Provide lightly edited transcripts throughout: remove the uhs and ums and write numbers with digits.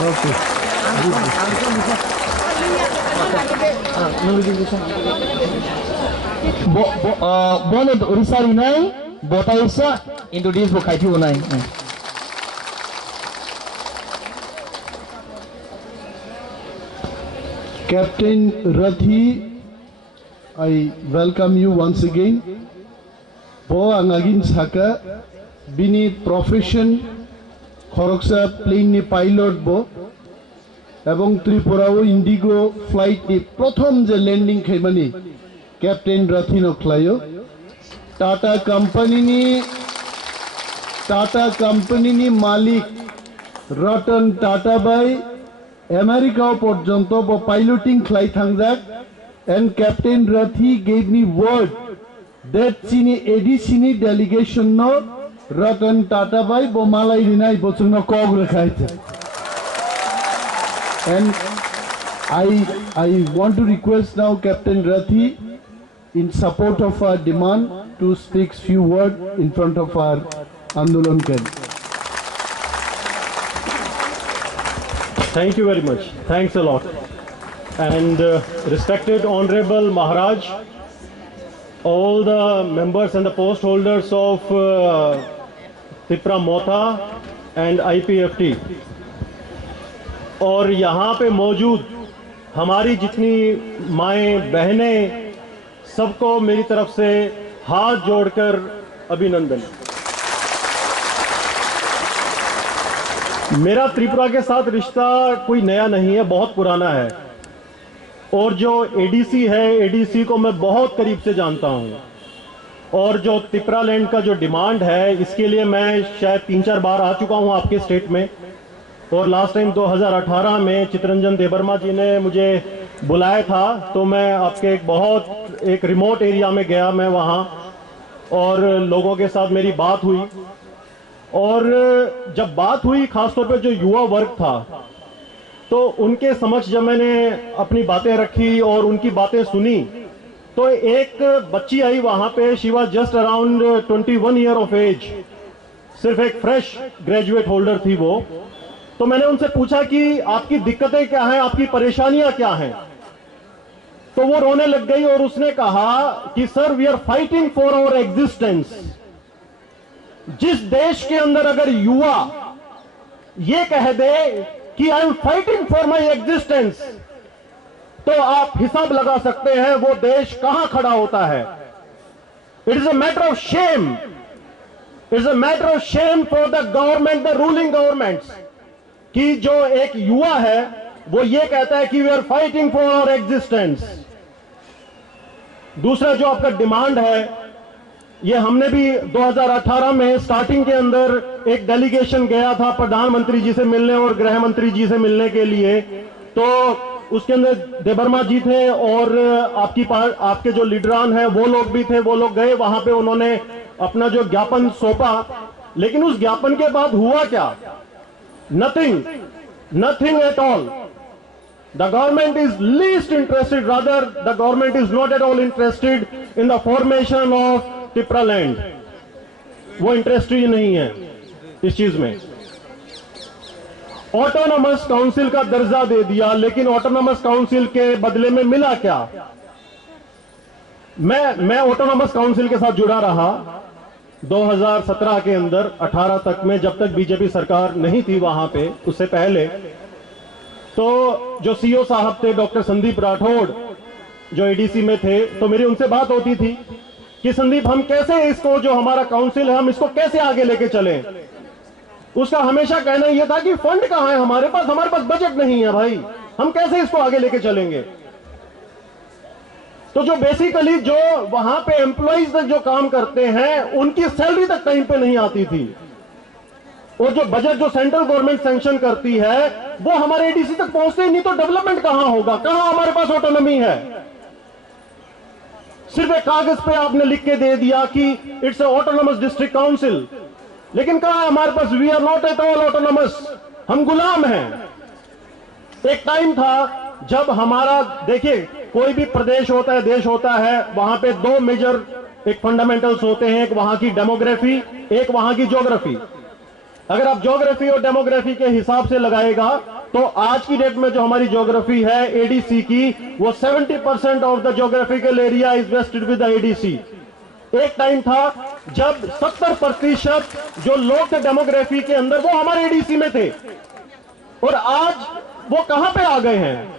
Okay. Bono urisari nai botaisa introduce bo kaiti unai. Captain Rathi, I welcome you once again. Bo angagin saka bini profession khoroksa plane ni pilot bo এবং ত্রিপুরাও Indigo flight নি প্রথম যে landing খাইমানি captain রাথিনো খ্লায়ো Tata company নি মালিক রতন টাটা বাই আমেরিকা পর্যন্ত ব পাইলটিং খ্লাই থাংজাক and captain Rathi gave me word that চিনি এডিসিনি ডেলিগেশন নো রতন টাটা বাই ব মালাই রিনাই বচুন কক রেখাইতে. And I want to request now Captain Rathi in support of our demand to speak few words in front of our Andolan camp. Thank you very much. Thanks a lot. And respected Honorable Maharaj, all the members and the post holders of Tripura Motha and IPFT, और यहाँ पे मौजूद हमारी जितनी माएँ बहनें, सबको मेरी तरफ से हाथ जोड़कर अभिनंदन. मेरा त्रिपुरा के साथ रिश्ता कोई नया नहीं है, बहुत पुराना है. और जो एडीसी है, एडीसी को मैं बहुत करीब से जानता हूँ. और जो त्रिपुरा लैंड का जो डिमांड है, इसके लिए मैं शायद 3-4 बार आ चुका हूँ आपके स्टेट में. और लास्ट टाइम 2018 में चितरंजन देबर्मा जी ने मुझे बुलाया था, तो मैं आपके एक रिमोट एरिया में गया. मैं वहाँ और लोगों के साथ मेरी बात हुई. और जब बात हुई, खासतौर पे जो युवा वर्ग था, तो उनके समक्ष जब मैंने अपनी बातें रखी और उनकी बातें सुनी, तो एक बच्ची आई वहाँ पे. She was just around 21 year of age, सिर्फ एक फ्रेश ग्रेजुएट होल्डर थी वो. तो मैंने उनसे पूछा कि आपकी दिक्कतें क्या हैं, आपकी परेशानियां क्या हैं. तो वो रोने लग गई और उसने कहा कि sir, we are fighting for our existence. जिस देश के अंदर अगर युवा ये कह दे कि I am fighting for my existence, तो आप हिसाब लगा सकते हैं वो देश कहां खड़ा होता है. It is a matter of shame. It is a matter of shame for the government, the ruling governments, कि जो एक युवा है वो ये कहता है कि we are fighting for our existence. दूसरा जो आपका डिमांड है, ये हमने भी 2018 में स्टार्टिंग के अंदर एक डेलीगेशन गया था प्रधानमंत्री जी से मिलने और गृह मंत्री जी से मिलने के लिए. तो उसके अंदर देबर्मा जी थे और आपके जो लीडरान हैं वो लोग भी थे. वो लोग गए वहां पे, उन्होंने अपना जो ज्ञापन सौंपा. लेकिन उस ज्ञापन के बाद हुआ क्या? Nothing at all. The government is least interested, rather the government is not at all interested in the formation of Tripura land. वो इंटरेस्ट ही नहीं है इस चीज में. ऑटोनोमस काउंसिल का दर्जा दे दिया, लेकिन ऑटोनोमस काउंसिल के बदले में मिला क्या? मैं ऑटोनोमस काउंसिल के साथ जुड़ा रहा 2017 के अंदर 18 तक में, जब तक बीजेपी सरकार नहीं थी वहां पे. उससे पहले तो जो सीओ साहब थे डॉक्टर संदीप राठौड़, जो एडीसी में थे, तो मेरी उनसे बात होती थी कि संदीप, हम कैसे इसको, जो हमारा काउंसिल है, हम इसको कैसे आगे लेके चलें. उसका हमेशा कहना यह था कि फंड कहां है हमारे पास बजट नहीं है भाई, हम कैसे इसको आगे लेके चलेंगे. तो जो बेसिकली जो वहां पे एम्प्लॉइज जो काम करते हैं, उनकी सैलरी तक टाइम पे नहीं आती थी. और जो बजट जो सेंट्रल गवर्नमेंट सैंक्शन करती है वो हमारे एडीसी तक पहुंचते ही नहीं. तो डेवलपमेंट कहां होगा? कहां हमारे पास ऑटोनॉमी है? सिर्फ एक कागज पे आपने लिख के दे दिया कि इट्स ऑटोनॉमस डिस्ट्रिक्ट काउंसिल, लेकिन कहां हमारे पास? We are not at all autonomous, हम गुलाम हैं. एक टाइम था जब हमारा, देखिए, कोई भी प्रदेश होता है, देश होता है, वहां पे दो मेजर एक फंडामेंटल्स होते हैं. एक वहां की डेमोग्राफी, एक वहां की ज्योग्राफी. अगर आप ज्योग्राफी और डेमोग्राफी के हिसाब से लगाएगा तो आज की डेट में जो हमारी ज्योग्राफी है एडीसी की, वो 70% of the geographical area is wasted with the ADC. एक टाइम था जब 70% जो लोग थे डेमोग्राफी के अंदर वो हमारे एडीसी में थे, और आज वो कहां पे आ गए हैं?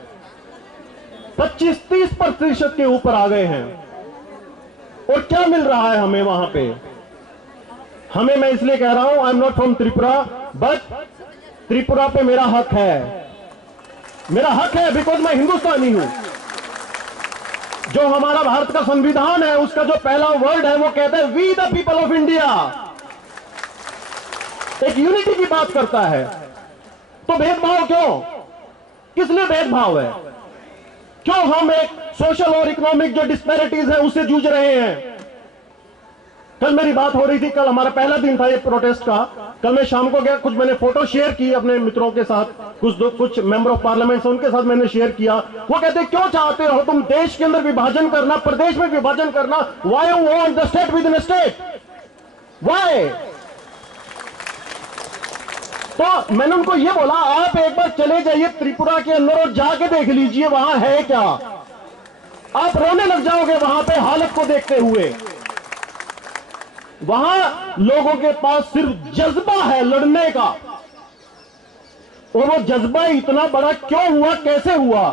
25-30% के ऊपर आ गए हैं। और क्या मिल रहा है हमें वहां पे? हमें, मैं इसलिए कह रहा हूं, I am not from Tripura, but Tripura पे मेरा हक है, मेरा हक है, बिकॉज मैं हिंदुस्तानी हूं। जो हमारा भारत का संविधान है, उसका जो पहला वर्ड है वो कहता है we the people of India, एक यूनिटी की बात करता है। तो भेदभाव क्यों? किस लिए भेदभाव है? क्यों हम एक सोशल और इकोनॉमिक जो डिस्पैरिटीज है उससे जूझ रहे हैं? कल मेरी बात हो रही थी, कल हमारा पहला दिन था ये प्रोटेस्ट का। कल मैं शाम को गया, कुछ मैंने फोटो शेयर की अपने मित्रों के साथ, कुछ मेंबर ऑफ पार्लियामेंट उनके साथ मैंने शेयर किया। वो कहते क्यों चाहते हो तुम देश के अंदर विभाजन करना, प्रदेश में विभाजन करना? Why you want the state with in state? Why? तो मैंने उनको ये बोला, आप एक बार चले जाइए त्रिपुरा के अंदर और जाके देख लीजिए वहां है क्या। आप रोने लग जाओगे वहां पे हालत को देखते हुए। वहां लोगों के पास सिर्फ जज्बा है लड़ने का, और वो जज्बा इतना बड़ा क्यों हुआ, कैसे हुआ?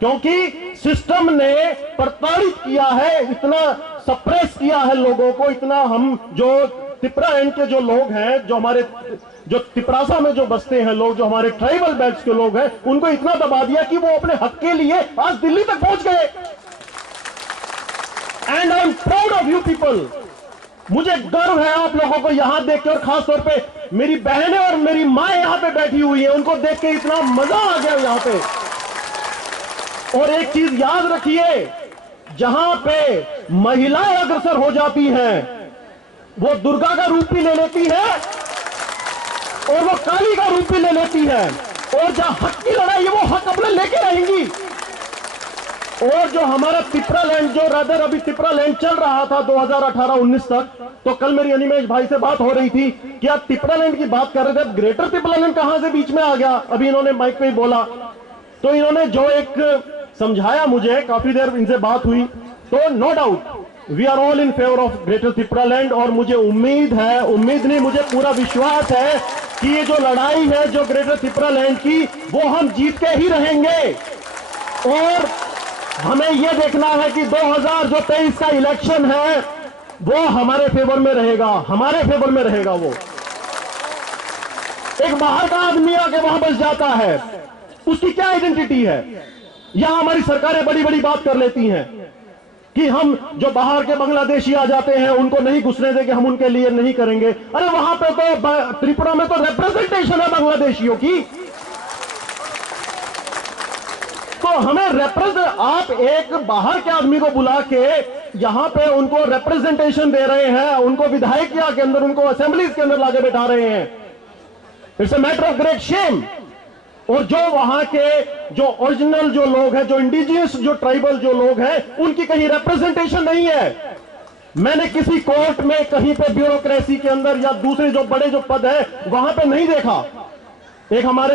क्योंकि सिस्टम ने प्रताड़ित किया है, इतना सप्रेस किया है लोगों को, इतना हम जो त्रिपुरा एंड के जो लोग हैं, जो हमारे जो तिपरासा में जो बसते हैं लोग, जो हमारे ट्राइबल बेल्ट्स के लोग हैं, उनको इतना दबा दिया कि वो अपने हक के लिए आज दिल्ली तक पहुंच गए। And I am proud of you people. मुझे गर्व है आप लोगों को यहां देख के, और खासतौर पे मेरी बहनें और मेरी मां यहां पे बैठी हुई है, उनको देख के इतना मजा आ गया यहां पे। और एक चीज याद रखिए, जहां पे महिलाएं अग्रसर हो जाती हैं, वो दुर्गा का रूप भी ले लेती है और वो काली का रूप भी ले लेती है, और जहां हक की लड़ाई है वो हक अपने लेके रहेंगी। और जो हमारा त्रिपुरा लैंड, जो रादर अभी त्रिपुरा लैंड चल रहा था 2018-19 तक, तो कल मेरी अनिमेश भाई से बात हो रही थी कि आप त्रिपुरा लैंड की बात कर रहे थे, अब ग्रेटर त्रिपुरा लैंड कहां से बीच में आ गया? अभी इन्होंने माइक पे ही बोला। तो इन्होंने जो एक समझाया, मुझे काफी देर इनसे बात हुई, तो no doubt we are all in favour of greater Tripura land. और मुझे उम्मीद है, उम्मीद नहीं, मुझे पूरा विश्वास है कि ये जो लड़ाई है जो ग्रेटर त्रिपुरा लैंड की, वो हम जीत के ही रहेंगे। और हमें यह देखना है कि 2023 का इलेक्शन है वो हमारे फेवर में रहेगा, हमारे फेवर में रहेगा। वो एक बाहर का आदमी आके वहां बस जाता है, उसकी क्या आइडेंटिटी है? यहां हमारी सरकारें बड़ी बड़ी बात कर लेती हैं कि हम जो बाहर के बांग्लादेशी आ जाते हैं उनको नहीं घुसने देंगे, हम उनके लिए नहीं करेंगे। अरे वहां पे तो त्रिपुरा में तो रिप्रेजेंटेशन है बांग्लादेशियों की। तो हमें आप एक बाहर के आदमी को बुला के यहां पे उनको रिप्रेजेंटेशन दे रहे हैं, उनको विधायकिया के अंदर, उनको असेंबलीज के अंदर लाके बैठा रहे हैं। It's a matter of great shame. और जो वहां के जो ओरिजिनल जो लोग हैं, जो इंडिजियस जो ट्राइबल जो लोग हैं, उनकी कहीं रिप्रेजेंटेशन नहीं है। मैंने किसी कोर्ट में कहीं पे ब्यूरोक्रेसी के अंदर या दूसरे जो बड़े जो पद है वहां पे नहीं देखा। एक हमारे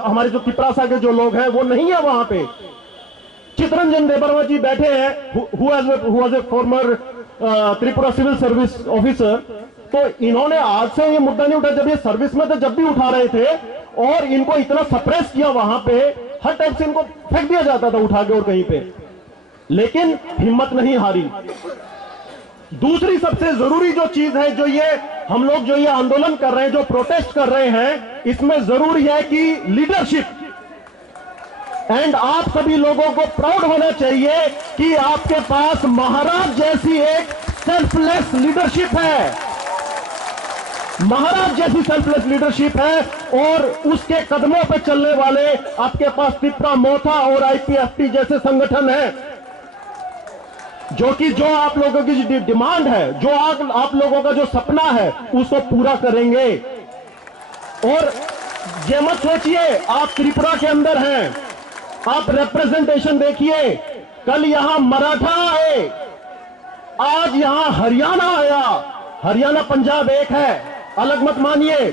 हमारे जो तिपरासा के जो लोग हैं वो नहीं है वहां पे। चितरंजन देबरवा जी बैठे हैं, who was a former Tripura civil service officer. तो इन्होंने आज से ये मुद्दा नहीं उठाया, जब ये सर्विस में थे जब भी उठा रहे थे, और इनको इतना सप्रेस किया वहां पे, हर टाइप से इनको फेंक दिया जाता था उठा के और कहीं पे, लेकिन हिम्मत नहीं हारी। दूसरी सबसे जरूरी जो चीज है, जो ये हम लोग जो ये आंदोलन कर रहे हैं, जो प्रोटेस्ट कर रहे हैं, इसमें जरूरी है कि लीडरशिप। एंड आप सभी लोगों को प्राउड होना चाहिए कि आपके पास महाराज जैसी एक सेल्फलेस लीडरशिप है, महाराज जैसी सेल्फलेस लीडरशिप है। और उसके कदमों पर चलने वाले आपके पास त्रिपुरा मोथा और आईपीएफटी जैसे संगठन है, जो आप लोगों की डिमांड है, जो आप लोगों का जो सपना है, उसको पूरा करेंगे। और ये मत सोचिए आप त्रिपुरा के अंदर हैं, आप रिप्रेजेंटेशन देखिए। कल यहां मराठा आए, आज यहां हरियाणा आया। हरियाणा पंजाब एक है, अलग मत मानिए।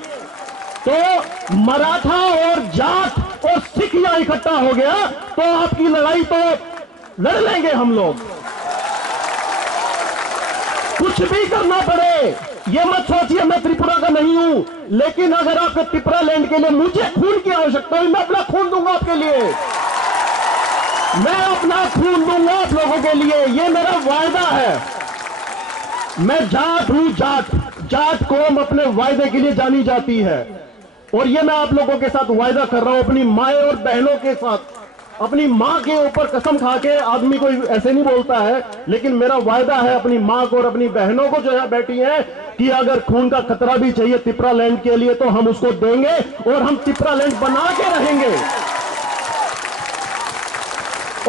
तो मराठा और जाट हो गया तो आपकी लड़ाई तो लड़ लेंगे हम लोग, कुछ भी करना पड़े। ये मत सोचिए मैं त्रिपुरा का नहीं हूं, लेकिन अगर आपके त्रिपुरा लैंड के लिए मुझे खून की आवश्यकता है, मैं अपना खून दूंगा आपके लिए, मैं अपना खून दूंगा आप लोगों के लिए, ये मेरा वायदा है। मैं जाट हूं, जाट कौम अपने वायदे के लिए जानी जाती है, और ये मैं आप लोगों के साथ वायदा कर रहा हूं, अपनी माँ और बहनों के साथ। अपनी माँ के ऊपर कसम खा के आदमी कोई ऐसे नहीं बोलता है, लेकिन मेरा वायदा है अपनी माँ को और अपनी बहनों को जो यहाँ बैठी है कि अगर खून का खतरा भी चाहिए त्रिपुरा लैंड के लिए तो हम उसको देंगे, और हम त्रिपुरा लैंड बना के रहेंगे।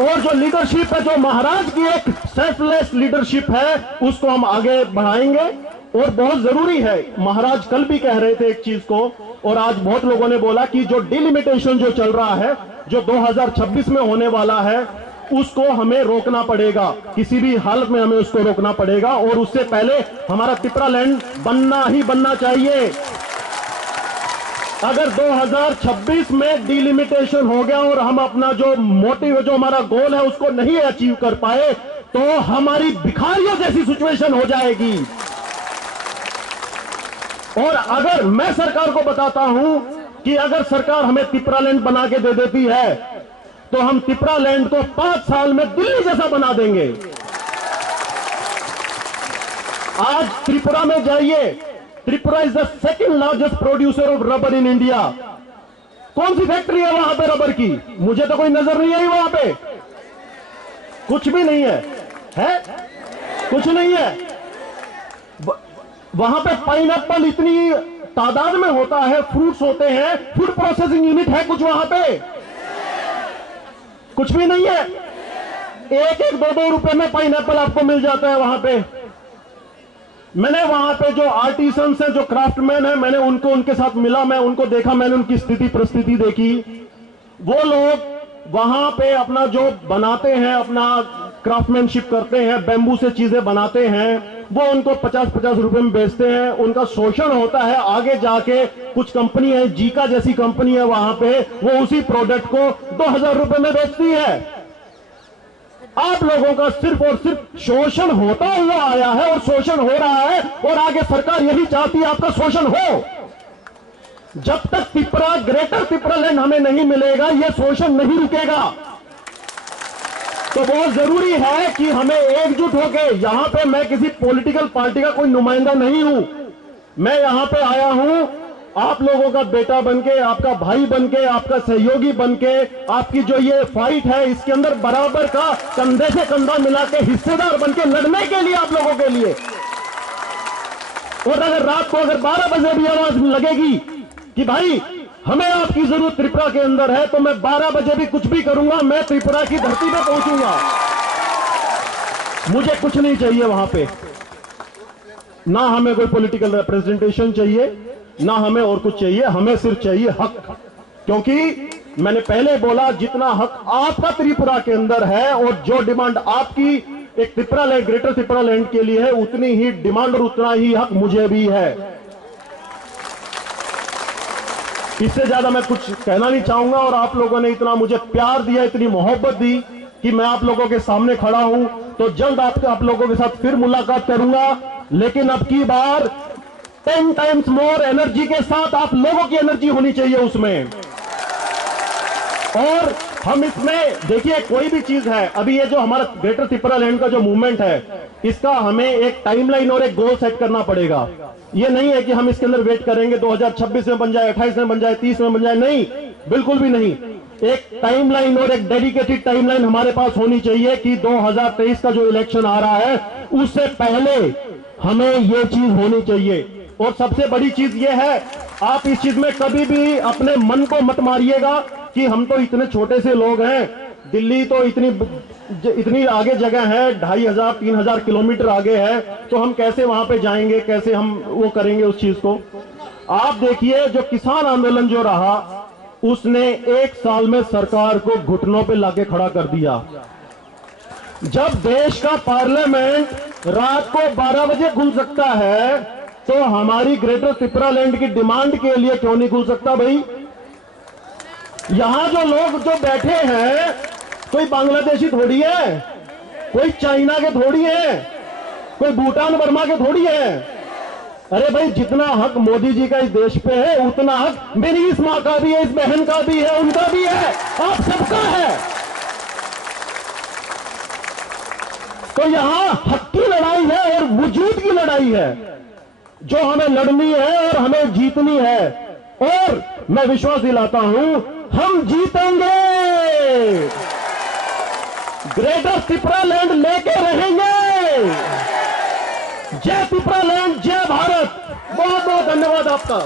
और जो लीडरशिप है, जो महाराज की एक सेल्फलेस लीडरशिप है, उसको हम आगे बढ़ाएंगे। और बहुत जरूरी है, महाराज कल भी कह रहे थे एक चीज को, और आज बहुत लोगों ने बोला कि जो डिलिमिटेशन जो चल रहा है, जो 2026 में होने वाला है, उसको हमें रोकना पड़ेगा, किसी भी हालत में हमें उसको रोकना पड़ेगा, और उससे पहले हमारा त्रिपुरा लैंड बनना ही बनना चाहिए। अगर 2026 में डिलिमिटेशन हो गया और हम अपना जो मोटिव, जो हमारा गोल है, उसको नहीं अचीव कर पाए, तो हमारी भिखारियों जैसी सिचुएशन हो जाएगी। और अगर मैं सरकार को बताता हूं कि अगर सरकार हमें त्रिपुरा लैंड बना के दे देती है, तो हम त्रिपुरा लैंड को 5 साल में दिल्ली जैसा बना देंगे। आज त्रिपुरा में जाइए, Tripura is the second largest producer of rubber in India. कौन सी फैक्ट्री है वहां पे रबर की? मुझे तो कोई नजर नहीं आई वहां पे, कुछ भी नहीं है? कुछ नहीं है। वहां पे पाइनएप्पल इतनी तादाद में होता है, फ्रूट्स होते हैं, फूड प्रोसेसिंग यूनिट है कुछ वहां पे? कुछ भी नहीं है। 1-1, 2-2 रुपए में पाइनएप्पल आपको मिल जाता है वहां पे। मैंने वहां पे जो आर्टिसंस हैं, जो क्राफ्टमैन हैं, मैंने उनके साथ मिला, मैं उनको देखा, मैंने उनकी स्थिति परिस्थिति देखी। वो लोग वहां पे अपना जो बनाते हैं, अपना क्राफ्टमैनशिप करते हैं, बैम्बू से चीजें बनाते हैं, वो उनको 50-50 रुपए में बेचते हैं। उनका शोषण होता है, आगे जाके कुछ कंपनी है, जीका जैसी कंपनी है वहां पे, वो उसी प्रोडक्ट को 2000 रुपए में बेचती है। आप लोगों का सिर्फ और सिर्फ शोषण होता हुआ आया है, और शोषण हो रहा है, और आगे सरकार यही चाहती है आपका शोषण हो। जब तक त्रिपुरा, ग्रेटर त्रिपुरा लैंड हमें नहीं मिलेगा, यह शोषण नहीं रुकेगा। तो बहुत जरूरी है कि हमें एकजुट होकर, यहां पे मैं किसी पॉलिटिकल पार्टी का कोई नुमाइंदा नहीं हूं, मैं यहां पे आया हूं आप लोगों का बेटा बनके, आपका भाई बनके, आपका सहयोगी बनके, आपकी जो ये फाइट है इसके अंदर बराबर का कंधे से कंधा मिला के हिस्सेदार बनके लड़ने के लिए, आप लोगों के लिए। और अगर रात को अगर 12 बजे भी आवाज लगेगी कि भाई हमें आपकी जरूरत त्रिपुरा के अंदर है, तो मैं 12 बजे भी कुछ भी करूंगा, मैं त्रिपुरा की धरती पे पहुंचूंगा। मुझे कुछ नहीं चाहिए वहां पे, ना हमें कोई पॉलिटिकल रिप्रेजेंटेशन चाहिए, ना हमें और कुछ चाहिए, हमें सिर्फ चाहिए हक। क्योंकि मैंने पहले बोला, जितना हक आपका त्रिपुरा के अंदर है और जो डिमांड आपकी एक Tripura land, greater Tripura land के लिए है, उतनी ही डिमांड और उतना ही हक मुझे भी है। इससे ज्यादा मैं कुछ कहना नहीं चाहूंगा। और आप लोगों ने इतना मुझे प्यार दिया, इतनी मोहब्बत दी कि मैं आप लोगों के सामने खड़ा हूं। तो जल्द आप लोगों के साथ फिर मुलाकात करूंगा, लेकिन अब की बार 10 टाइम्स मोर एनर्जी के साथ आप लोगों की एनर्जी होनी चाहिए उसमें। और हम इसमें देखिए, कोई भी चीज है, अभी ये जो हमारा ग्रेटर त्रिपुरा लैंड का जो मूवमेंट है, इसका हमें एक टाइमलाइन और एक गोल सेट करना पड़ेगा। ये नहीं है कि हम इसके अंदर वेट करेंगे 2026 में बन जाए, 28 में बन जाए, 30 में बन जाए, नहीं, बिल्कुल भी नहीं। एक टाइमलाइन और एक डेडिकेटेड टाइमलाइन हमारे पास होनी चाहिए कि 2023 का जो इलेक्शन आ रहा है, उससे पहले हमें ये चीज होनी चाहिए। और सबसे बड़ी चीज ये है, आप इस चीज में कभी भी अपने मन को मत मारिएगा कि हम तो इतने छोटे से लोग हैं, दिल्ली तो इतनी आगे जगह है, 2500-3000 किलोमीटर आगे है, तो हम कैसे वहां पे जाएंगे, कैसे हम वो करेंगे उस चीज को। आप देखिए, जो किसान आंदोलन जो रहा, उसने 1 साल में सरकार को घुटनों पे लाके खड़ा कर दिया। जब देश का पार्लियामेंट रात को 12 बजे खुल सकता है, तो हमारी ग्रेटर त्रिपुरा लैंड की डिमांड के लिए क्यों नहीं खुल सकता भाई? यहां जो लोग जो बैठे हैं कोई बांग्लादेशी थोड़ी है, कोई चाइना के थोड़ी है, कोई भूटान वर्मा के थोड़ी है। अरे भाई, जितना हक मोदी जी का इस देश पे है उतना हक मेरी इस मां का भी है, इस बहन का भी है, उनका भी है, आप सबका है। तो यहां हक की लड़ाई है और वजूद की लड़ाई है जो हमें लड़नी है और हमें जीतनी है। और मैं विश्वास दिलाता हूं हम जीतेंगे, ग्रेटर त्रिपुरा लैंड लेके रहेंगे। जय त्रिपुरा लैंड, जय भारत। बहुत बहुत धन्यवाद आपका।